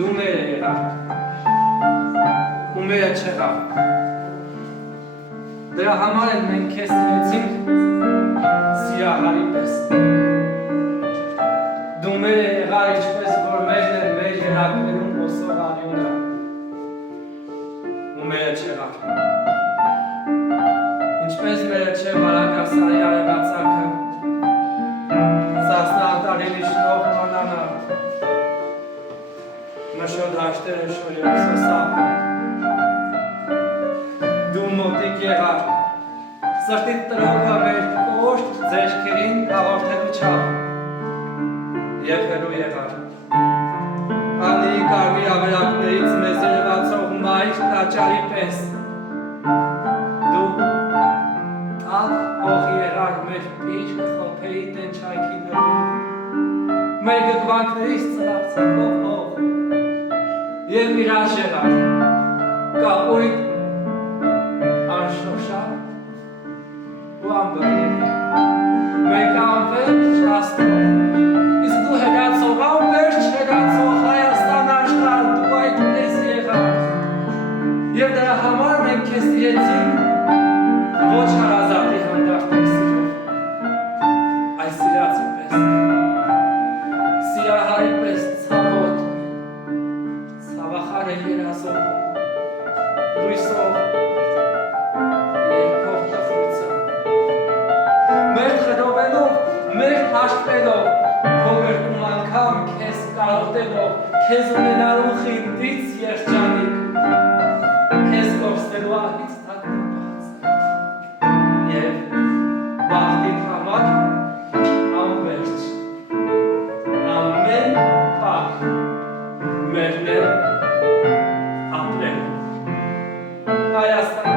դու մեր եղավ ու մերը չեղավ դրա համար էլ մենք քեզ սիրեցինք սիրահարի պես դու մեր եղավ ինչպես որ մերն է մեր երակներում ոսող արյունը ու մերը չեղավ ինչպես մերը չէ վարագասարի արևածագը Սասնատարելի շնող մանանա Մշոտ հաշտերը շորյով սոսապ Դու մոտիկ եղար Սրտիտ տրողը մեր կոշտ ձեշքերին հաղորդելու չապ Եվ հերու եղար Անի կարմիր ավերակներից մեզ երևացող մայր տաճարի պես Դու տակ հող եղար մեր պիրք խոփեի տենչայքի դրում Մեր գգվանքներից ծրացակով հող Եվ միրաժ եղար կապույտ անշոշակ ու ամբրների Մենք անվերջ աստով Իսկ դու հերացող անվերջ հերացող Հայաստան աշխարհ դու այդպես եղար Եվ դրա համար մենք քեզ սիրեցինք ոչ հարազատի հանդարտեք սիրով Այս սիրածի պես Սիրահարի պես ցավոտ Ցավախար է երազով Լույսով Երկով տխրությամբ Մեր խրովելով, մեր հաշտվելով Քո երկում անգամ քեզ կարոտելով Քեզ ունենալու խինդից երջանիկ Քեզ կորսնելու ահից թակնված Եվ բախտին համար անվերջ Ամեն պահ մերն է ապրել Հայաստան